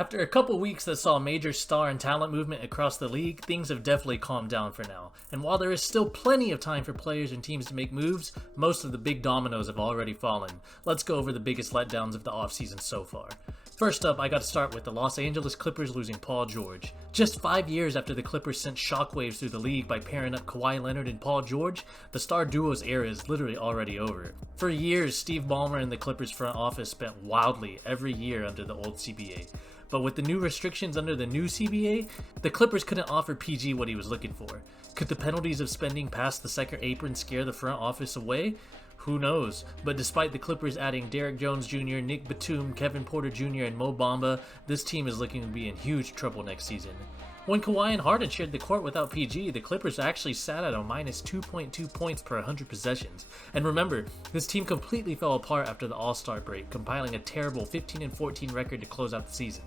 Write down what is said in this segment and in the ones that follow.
After a couple weeks that saw major star and talent movement across the league, things have definitely calmed down for now. And while there is still plenty of time for players and teams to make moves, most of the big dominoes have already fallen. Let's go over the biggest letdowns of the offseason so far. First up, I gotta start with the Los Angeles Clippers losing Paul George. Just 5 years after the Clippers sent shockwaves through the league by pairing up Kawhi Leonard and Paul George, the star duo's era is literally already over. For years, Steve Ballmer and the Clippers front office spent wildly every year under the old CBA. But with the new restrictions under the new CBA, the Clippers couldn't offer PG what he was looking for. Could the penalties of spending past the second apron scare the front office away? Who knows? But despite the Clippers adding Derrick Jones Jr., Nick Batum, Kevin Porter Jr., and Mo Bamba, this team is looking to be in huge trouble next season. When Kawhi and Harden shared the court without PG, the Clippers actually sat at a minus 2.2 points per 100 possessions. And remember, this team completely fell apart after the All-Star break, compiling a terrible 15-14 record to close out the season.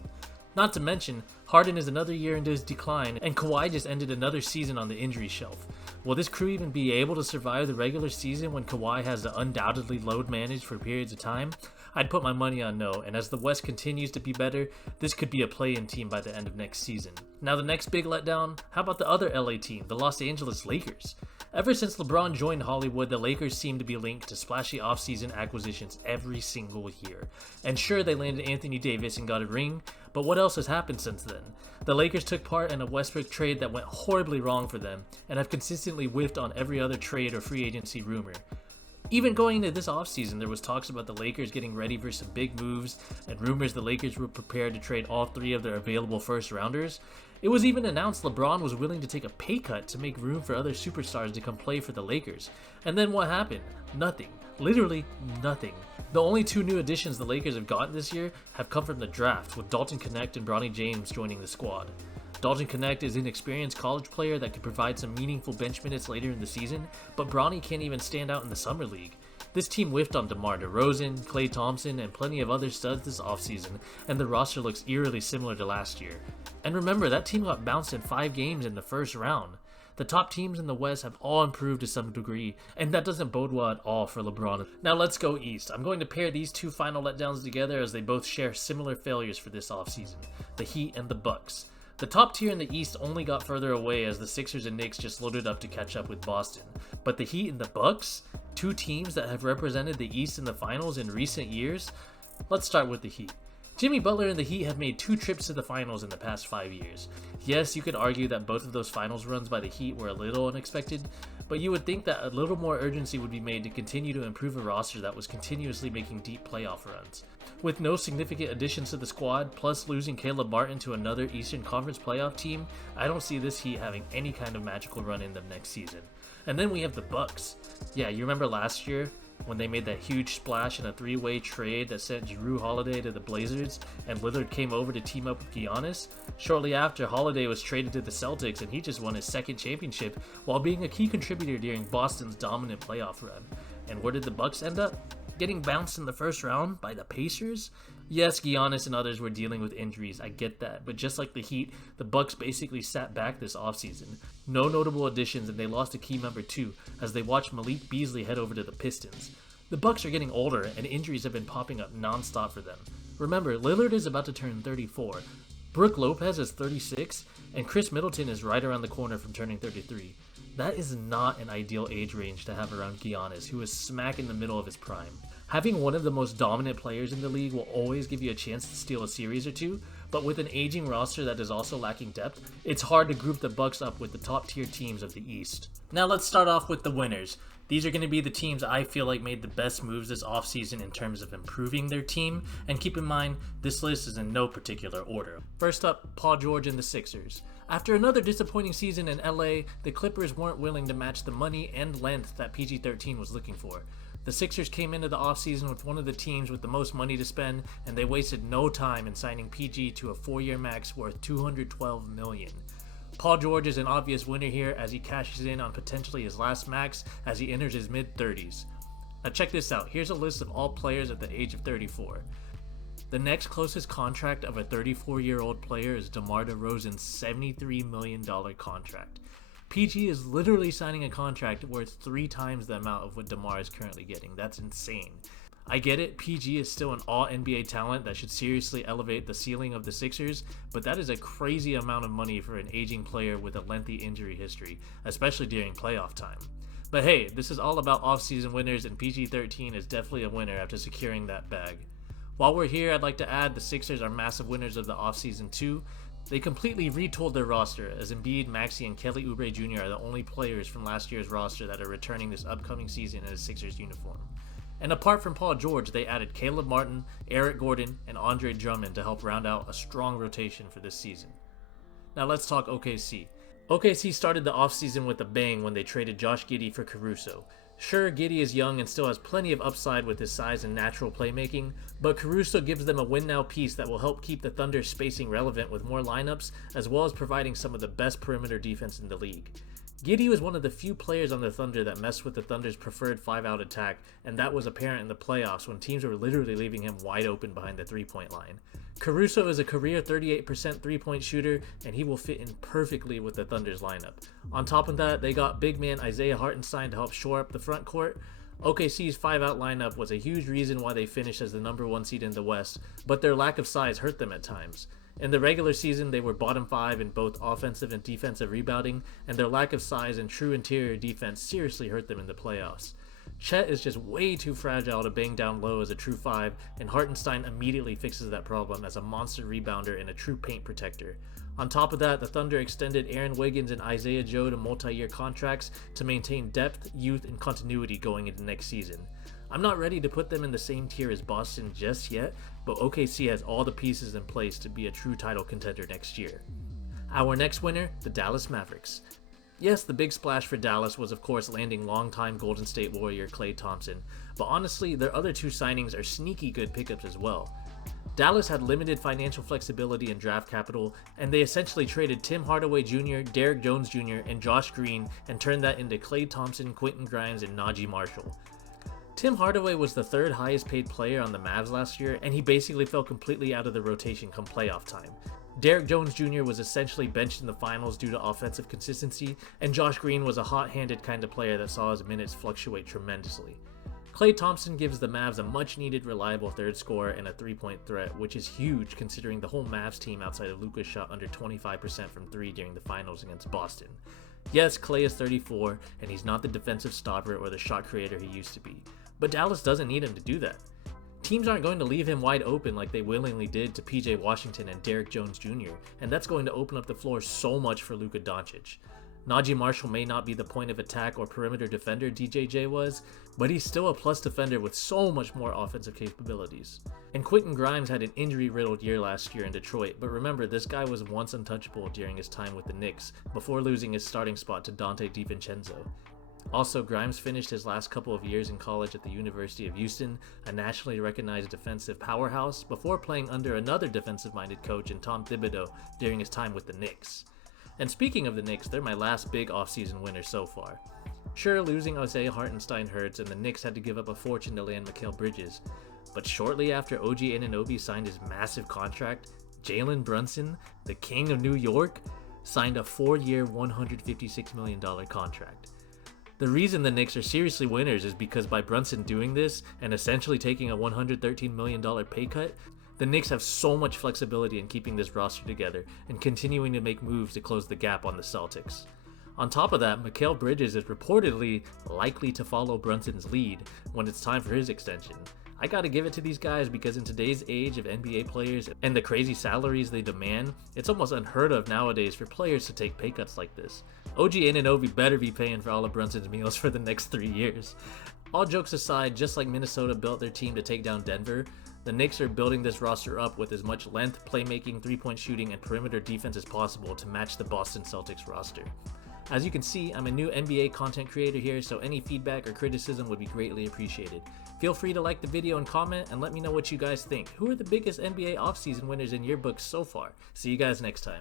Not to mention, Harden is another year into his decline, and Kawhi just ended another season on the injury shelf. Will this crew even be able to survive the regular season when Kawhi has to undoubtedly load manage for periods of time? I'd put my money on no, and as the West continues to be better, this could be a play-in team by the end of next season. Now the next big letdown, how about the other LA team, the Los Angeles Lakers? Ever since LeBron joined Hollywood, the Lakers seem to be linked to splashy offseason acquisitions every single year. And sure, they landed Anthony Davis and got a ring, but what else has happened since then? The Lakers took part in a Westbrook trade that went horribly wrong for them, and have consistently whiffed on every other trade or free agency rumor. Even going into this offseason, there was talks about the Lakers getting ready for some big moves, and rumors the Lakers were prepared to trade all 3 of their available first-rounders. It was even announced LeBron was willing to take a pay cut to make room for other superstars to come play for the Lakers. And then what happened? Nothing. Literally nothing. The only 2 new additions the Lakers have gotten this year have come from the draft, with Dalton Knecht and Bronny James joining the squad. Dalton Knecht is an experienced college player that could provide some meaningful bench minutes later in the season, but Bronny can't even stand out in the summer league. This team whiffed on DeMar DeRozan, Klay Thompson, and plenty of other studs this offseason, and the roster looks eerily similar to last year. And remember, that team got bounced in 5 games in the first round. The top teams in the West have all improved to some degree, and that doesn't bode well at all for LeBron. Now let's go East. I'm going to pair these 2 final letdowns together as they both share similar failures for this offseason, the Heat and the Bucks. The top tier in the East only got further away as the Sixers and Knicks just loaded up to catch up with Boston. But the Heat and the Bucks, 2 teams that have represented the East in the finals in recent years? Let's start with the Heat. Jimmy Butler and the Heat have made 2 trips to the finals in the past 5 years. Yes, you could argue that both of those finals runs by the Heat were a little unexpected, but you would think that a little more urgency would be made to continue to improve a roster that was continuously making deep playoff runs. With no significant additions to the squad, plus losing Caleb Martin to another Eastern Conference playoff team, I don't see this Heat having any kind of magical run in them next season. And then we have the Bucks. Yeah, you remember last year when they made that huge splash in a 3-way trade that sent Jrue Holiday to the Blazers and Lillard came over to team up with Giannis? Shortly after, Holiday was traded to the Celtics and he just won his 2nd championship while being a key contributor during Boston's dominant playoff run. And where did the Bucks end up? Getting bounced in the first round by the Pacers? Yes, Giannis and others were dealing with injuries, I get that, but just like the Heat, the Bucks basically sat back this offseason. No notable additions, and they lost a key member too, as they watched Malik Beasley head over to the Pistons. The Bucks are getting older, and injuries have been popping up non-stop for them. Remember, Lillard is about to turn 34, Brook Lopez is 36, and Chris Middleton is right around the corner from turning 33. That is not an ideal age range to have around Giannis, who is smack in the middle of his prime. Having one of the most dominant players in the league will always give you a chance to steal a series or 2, but with an aging roster that is also lacking depth, it's hard to group the Bucks up with the top tier teams of the East. Now let's start off with the winners. These are going to be the teams I feel like made the best moves this offseason in terms of improving their team, and keep in mind, this list is in no particular order. First up, Paul George and the Sixers. After another disappointing season in LA, the Clippers weren't willing to match the money and length that PG-13 was looking for. The Sixers came into the offseason with one of the teams with the most money to spend, and they wasted no time in signing PG to a 4-year max worth $212 million. Paul George is an obvious winner here as he cashes in on potentially his last max as he enters his mid-30s. Now check this out, here's a list of all players at the age of 34. The next closest contract of a 34-year-old player is DeMar DeRozan's $73 million contract. PG is literally signing a contract worth 3 times the amount of what DeMar is currently getting. That's insane. I get it, PG is still an all-NBA talent that should seriously elevate the ceiling of the Sixers, but that is a crazy amount of money for an aging player with a lengthy injury history, especially during playoff time. But hey, this is all about offseason winners, and PG-13 is definitely a winner after securing that bag. While we're here, I'd like to add the Sixers are massive winners of the offseason too. They completely retooled their roster, as Embiid, Maxey, and Kelly Oubre Jr. are the only players from last year's roster that are returning this upcoming season in a Sixers uniform. And apart from Paul George, they added Caleb Martin, Eric Gordon, and Andre Drummond to help round out a strong rotation for this season. Now let's talk OKC. OKC started the offseason with a bang when they traded Josh Giddey for Caruso. Sure, Giddey is young and still has plenty of upside with his size and natural playmaking, but Caruso gives them a win-now piece that will help keep the Thunder's spacing relevant with more lineups, as well as providing some of the best perimeter defense in the league. Giddey was one of the few players on the Thunder that messed with the Thunder's preferred 5-out attack, and that was apparent in the playoffs when teams were literally leaving him wide open behind the three-point line. Caruso is a career 38% three-point shooter, and he will fit in perfectly with the Thunder's lineup. On top of that, they got big man Isaiah Hartenstein to help shore up the front court. OKC's 5-out lineup was a huge reason why they finished as the number 1 seed in the West, but their lack of size hurt them at times. In the regular season, they were bottom 5 in both offensive and defensive rebounding, and their lack of size and true interior defense seriously hurt them in the playoffs. Chet is just way too fragile to bang down low as a true 5, and Hartenstein immediately fixes that problem as a monster rebounder and a true paint protector. On top of that, the Thunder extended Aaron Wiggins and Isaiah Joe to multi-year contracts to maintain depth, youth, and continuity going into next season. I'm not ready to put them in the same tier as Boston just yet, but OKC has all the pieces in place to be a true title contender next year. Our next winner, the Dallas Mavericks. Yes, the big splash for Dallas was of course landing longtime Golden State Warrior Klay Thompson, but honestly, their other two signings are sneaky good pickups as well. Dallas had limited financial flexibility and draft capital, and they essentially traded Tim Hardaway Jr., Derrick Jones Jr., and Josh Green and turned that into Klay Thompson, Quentin Grimes, and Najee Marshall. Tim Hardaway was the third highest paid player on the Mavs last year, and he basically fell completely out of the rotation come playoff time. Derrick Jones Jr. was essentially benched in the finals due to offensive consistency, and Josh Green was a hot-handed kind of player that saw his minutes fluctuate tremendously. Klay Thompson gives the Mavs a much-needed reliable third scorer and a three-point threat, which is huge considering the whole Mavs team outside of Luka shot under 25% from 3 during the finals against Boston. Yes, Klay is 34, and he's not the defensive stopper or the shot creator he used to be, but Dallas doesn't need him to do that. Teams aren't going to leave him wide open like they willingly did to PJ Washington and Derrick Jones Jr., and that's going to open up the floor so much for Luka Doncic. Najee Marshall may not be the point of attack or perimeter defender DJJ was, but he's still a plus defender with so much more offensive capabilities. And Quentin Grimes had an injury-riddled year last year in Detroit, but remember, this guy was once untouchable during his time with the Knicks, before losing his starting spot to Dante DiVincenzo. Also, Grimes finished his last couple of years in college at the University of Houston, a nationally recognized defensive powerhouse, before playing under another defensive-minded coach in Tom Thibodeau during his time with the Knicks. And speaking of the Knicks, they're my last big offseason winner so far. Sure, losing Isaiah Hartenstein hurts, and the Knicks had to give up a fortune to land Mikal Bridges, but shortly after OG Anunoby signed his massive contract, Jalen Brunson, the king of New York, signed a 4-year, $156 million contract. The reason the Knicks are seriously winners is because by Brunson doing this, and essentially taking a $113 million pay cut, the Knicks have so much flexibility in keeping this roster together and continuing to make moves to close the gap on the Celtics. On top of that, Mikal Bridges is reportedly likely to follow Brunson's lead when it's time for his extension. I gotta give it to these guys because in today's age of NBA players and the crazy salaries they demand, it's almost unheard of nowadays for players to take pay cuts like this. OG Anunoby better be paying for all of Brunson's meals for the next 3 years. All jokes aside, just like Minnesota built their team to take down Denver, the Knicks are building this roster up with as much length, playmaking, three-point shooting, and perimeter defense as possible to match the Boston Celtics roster. As you can see, I'm a new NBA content creator here, so any feedback or criticism would be greatly appreciated. Feel free to like the video and comment, and let me know what you guys think. Who are the biggest NBA offseason winners in your books so far? See you guys next time.